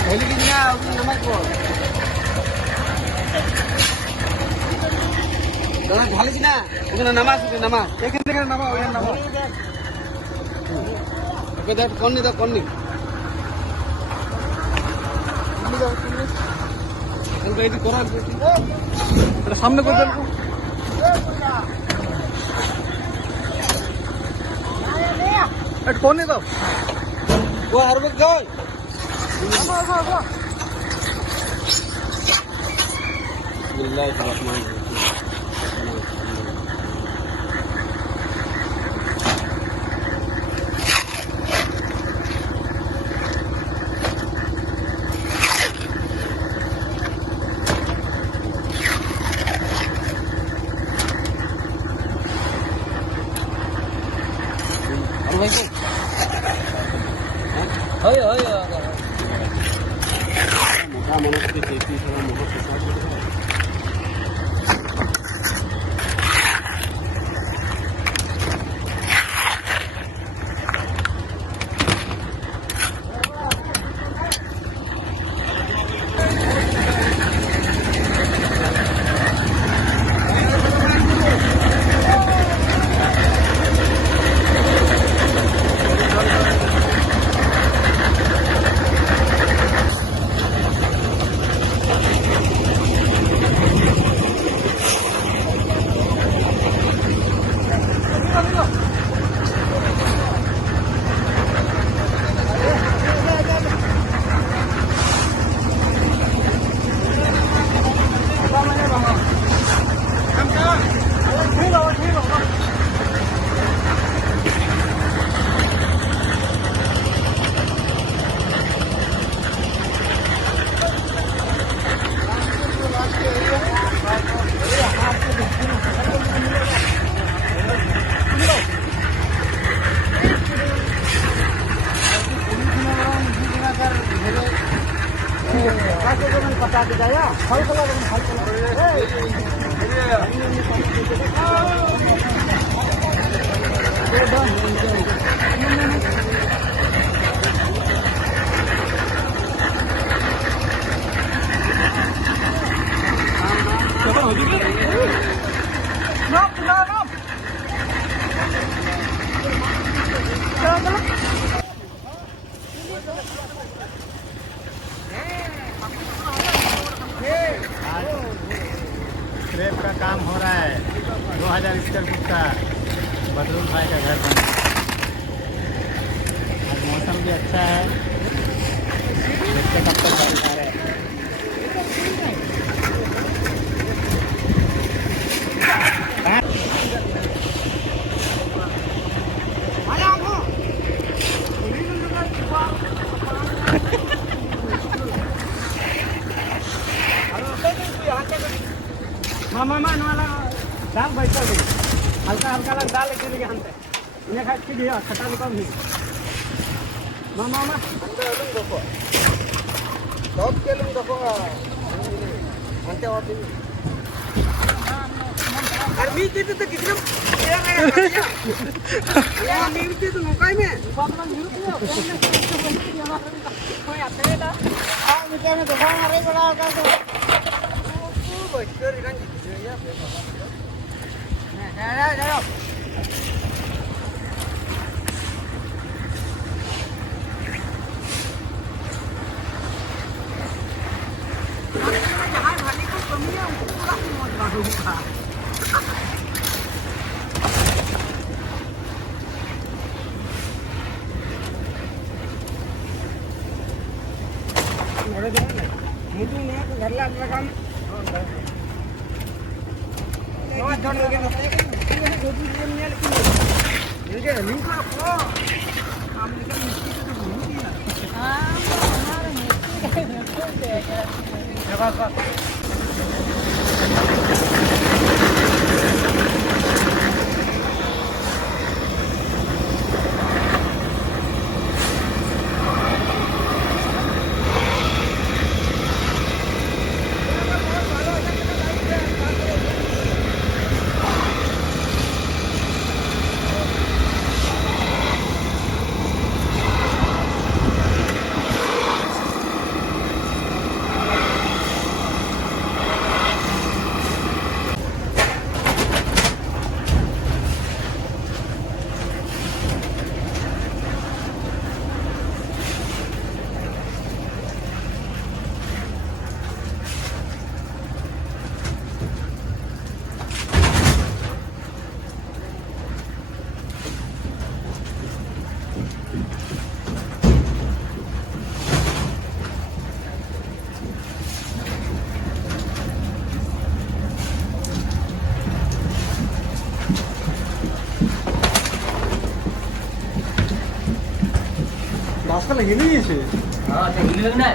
ढेली की ना नमक को दादा झाली की ना उन्हें नमाज एक नमाज ओके दैट कौन नहीं सामने कर कौन नहीं तो वो हर वक्त जाओ पता जाया फल स्क्रैप का काम हो रहा है। 2000 स्क्वायर फुट का बदरूम भाई का घर बना। आज मौसम भी अच्छा है। देखते कब तक बन रहा है। मामा वाला दाल बैठा हल्का हल्का लग दाल के लिए हमसे इन्हें खा के दिया खटा भी कम नहीं मामा अंदर अदम देखो टॉप के लूं देखो अंते और भी गर्मी थी तो कितना ये नीम थी तो नौकाई में बाबा नीम थी कोई आते है ना हां मुझे ने दुकान आ रही बड़ा का तो बच्चों रिकन जाओ जहाँ भाली को कमी है उनको पूरा मौज मारूंगा मुझे ना घर ला काम जोड़ लगे ना ये लिंक को हम निकल मिट्टी से तो घूम दिया हां हमारे मिट्टी है बस হিলি গেছে হ্যাঁ, তো হিলি লাগে না?